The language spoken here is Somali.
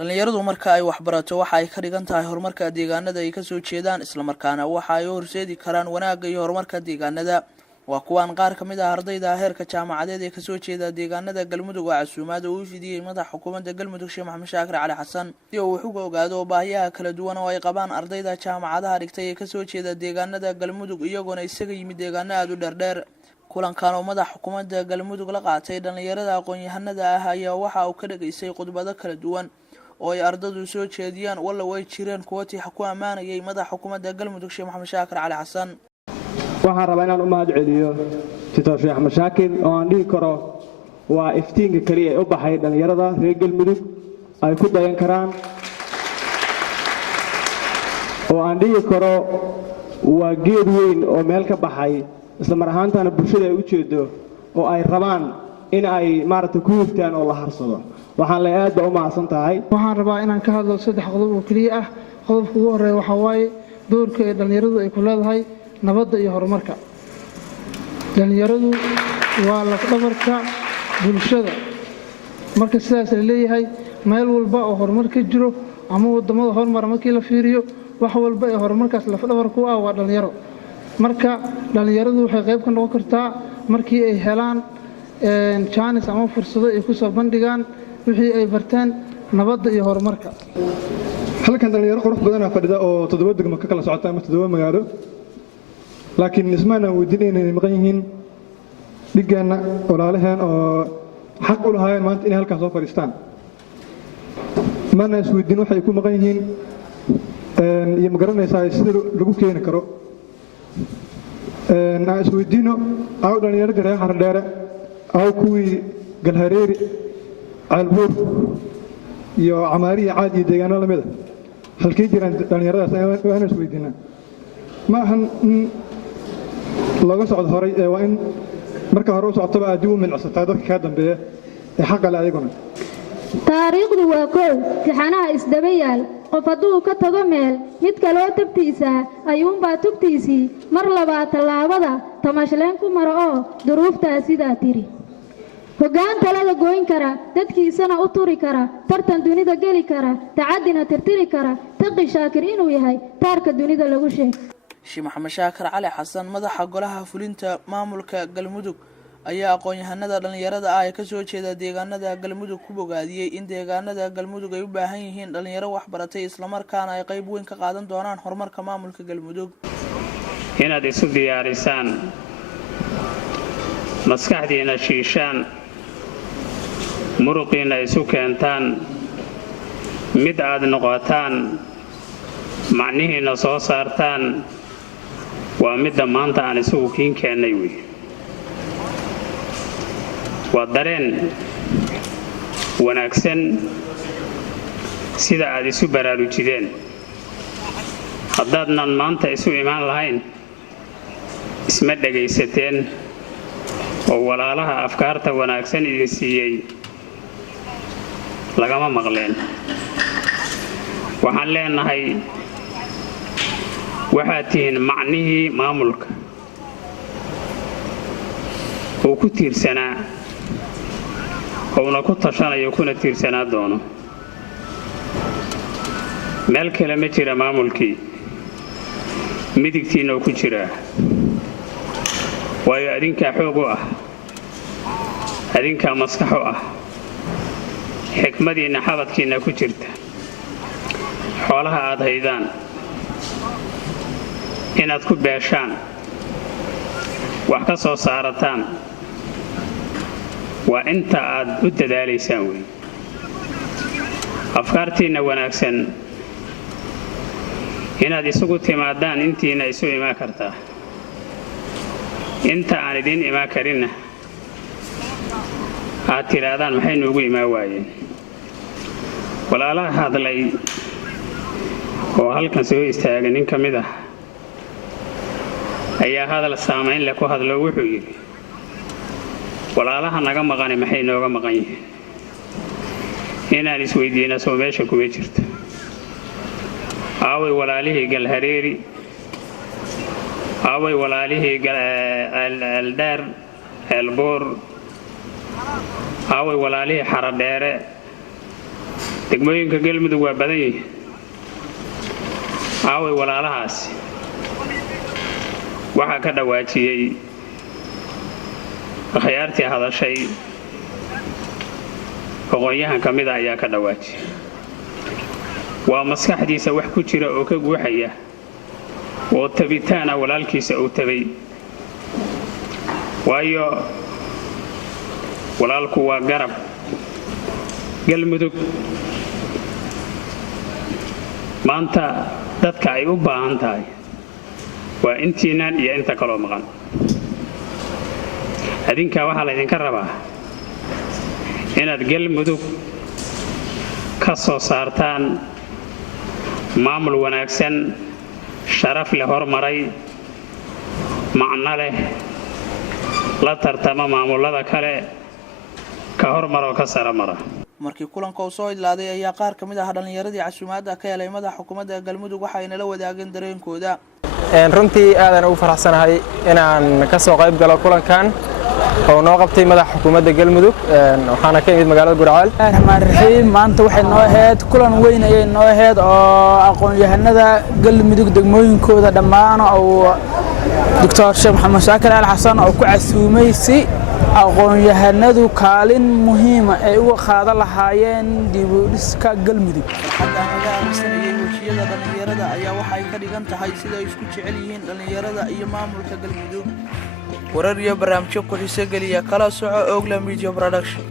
dhalinyaradu marka ay wax barato waxa ay ka dhigan tahay horumarka deegaanada ay ka soo jeedaan isla markaana waxa ay horseedi karaan wanaagga iyo horumarka deegaanada. waa kuwan qaar ka mid ah ardayda heerka jaamacadeed ee ka soo jeeda deegaanada Galmudug oo casuumaad u fidiyay madaxa xukuumadda Galmudug Sheekh Maxamed Shaakir Cali Xasan si uu wax uga ogaado baahiyaha kala duwan oo ay qabaan ardayda jaamacadaha dhigtay ee ka soo jeeda deegaanada Galmudug iyagoona isaga yimid deegaanada aad u dheer. kulankan oo madaxa xukuumadda Galmudug la qaatay dhalinyarada aqoon-yahanada ah ayaa waxa uu ka dhageystay khudbado kala duwan oo ay ardaydu soo jeediyaan walla way jireen kuwa tii ku amaanayay madaxa xukuumadda Galmudug Sheekh Maxamed Shaakir Cali Xasan. waxaan rabaa inaan u mahad celiyo Dr. Sheekh Maxamed Shaakir oo aan dhihi karo waa iftiinka kaliya ee u baxay dhalinyarada reer Galmudug ay ku dayan karaan oo aan dhihi karo waa geed weyn oo meel ka baxay isla mar ahaantaana bulshada ay u jeedo oo ay rabaan in ay maaragtay ku huftaan oo la harsado. waxaan la aad u mahadsan tahay. waxaan rabaa inaan ka hadlo saddex qodob oo kaliya ah. qodobka ugu horeeya waxa waaye doorka ay dhalinyaradu ay ku leedahay nabadda iyo horumarka. dhalinyaradu waa laf-dhabarka bulshada. marka sidaas la leeyahay meel walba oo horumar ka jiro ama wadamada horumar markii la fiiriyo wax walba ee horumarkaas laf-dhabar ku ah waa dhalinyaro. marka dhalinyaradu waxay qayb ka noqon kartaa markii ay helaan chance ama fursado ay ku soo bandhigaan wixii ay barteen nabadda iyo horumarka. halkan dhalinyaro qurux badan ah fadhida oo 7 degmo ka kala socota ama 7 magaalo laakiin ismaana weydiin inay maqan yihiin dhigaana walaalahan oo xaq u lahaayeen maanta inay halkan soo fadhiistaan. maana isweydiin waxay ku maqan yihiin iyo magaranaysaa sida lagu keeni karo. aan isweydiino aw dhalinyarada reer Xardheere aw kuwii Galhareeri Caalbuur iyo Camaariya caad iyo deegaano lamida halkay jiraan dhalinyaradaas aan isweydiinaa. ma ahan laga socdo horay waa in marka hore u socotaba aad u milcsataa dadka ka dambeeya ee xaq leh adiguna. taariikhdu waa koow tixanaha isdaba yaal qof hadduu ka tago meel mid kaloo tabtiisa ayuunbaa tubtiisii mar labaad tallaabada tamashleen ku maro oo duruuftaa sidaa tiri. hoggaan talada goyn kara dadkiisana u turi kara tartan dunida geli kara tacadina tirtiri kara taqi shaakir inuu yahay taarka dunida lagu sheeg. Sheekh Maxamed Shaakir Cali Xasan madaxa golaha fulinta maamulka Galmudug ayaa aqoon-yahanada dhalinyarada ah ee ka soo jeeda deegaanada Galmudug ku bogaadiyay in deegaanada Galmudug ay u baahan yihiin dhalinyaro wax baratay isla markaana ay qayb weyn ka qaadan doonaan horumarka maamulka Galmudug. inaad isu diyaarisaan maskaxdiina shiishaan muruqiina isu keentaan mid aad noqotaan macnihiina soo saartaan waa midda maanta aan isugu kiin keennay wey. waa dareen wanaagsan sida aad isu baraarujideen. haddaadnan maanta isu imaan lahayn isma dhegaysateen oo walaalaha afkaarta wanaagsan idin siiyey lagama maqleen. waxaan leenahay waxaad tihiin macnihii maamulka oo ku tiirsanaa oona ku tashanayo kuna tiirsanaa doono. meel kale ma jira maamulkii midigtiina oo ku jira waayo adinkaa xoog u ah adinkaa maskax u ah xikmadiina xabadkiina ku jirta xoolaha aad haydaan inaad ku beeshaan wax ka soo saarataan waa inta aad u dadaalaysaan wey. afkaartiina wanaagsan inaad isugu timaadaan intiina isu imaan kartaa inta aan idin imaan karinna aad tiraadaan maxay noogu imaan waayeen. walaalaha hadlay oo halkan soo istaagay nin ka mid ah ayaa hadal saamayn leh ku hadlo wuxuu yidhi walaalaha naga maqani maxay nooga maqan yihiin. inaan isweydiina soo meesha kuma jirto. aaway walaalihii Galhareeri aaway walaalihii Aldheer Caalbuur aaway walaalihii Xardheere degmooyinka galmudug waa badan yihiin aaway walaalahaasi waxaa ka dhawaajiyey akhyaartii hadashay aqoon-yahan ka mid ah ayaa ka dhawaajiyey waa maskaxdiisa wax ku jira oo ka guuxaya oo tabitaana walaalkiisa uu tabay waayo walaalku waa garab galmudug maanta dadka ay u baahan tahay waa intiinaan iyo inta kaloo maqan adinka waxaa laydinka rabaa inaad galmudug ka soo saartaan maamul wanaagsan sharaf leh hormaray macno leh la tartama maamulada kale ka hormaroo ka sara mara markii kulanka uu soo idlaaday ayaa qaar ka mid ah dhalinyaradii casuumaadda ka helay madaxa xukuumadda galmudug waxayna la wadaageen dareenkooda runtii aadan ugu faraxsanahay inaan ka soo qayb galo kulankan oo noo qabtay madaxa xukuumadda galmudug waxaana ka imid magaalada Gurceel rahmaan rahiim maanta waxay noo ahayd kulan weyn ayay noo ahayd oo aqoon-yahanada galmudug degmooyinkooda dhammaan oo Dr. Sheekh Maxamed Shaakir Al Xasan oo ku casuumay si aqoon-yahanadu kaalin muhiim ah ay uga qaadan lahaayeen dib u dhiska galmudug hadda laga aqoonsanayay wajiyada dhalinyarada ayaa waxay ka dhigan tahay sida ay isku jecel yihiin dhalinyarada iyo maamulka galmudug warar iyo barnaamijyo ku xiiso geliya kala soco Ogla Media Production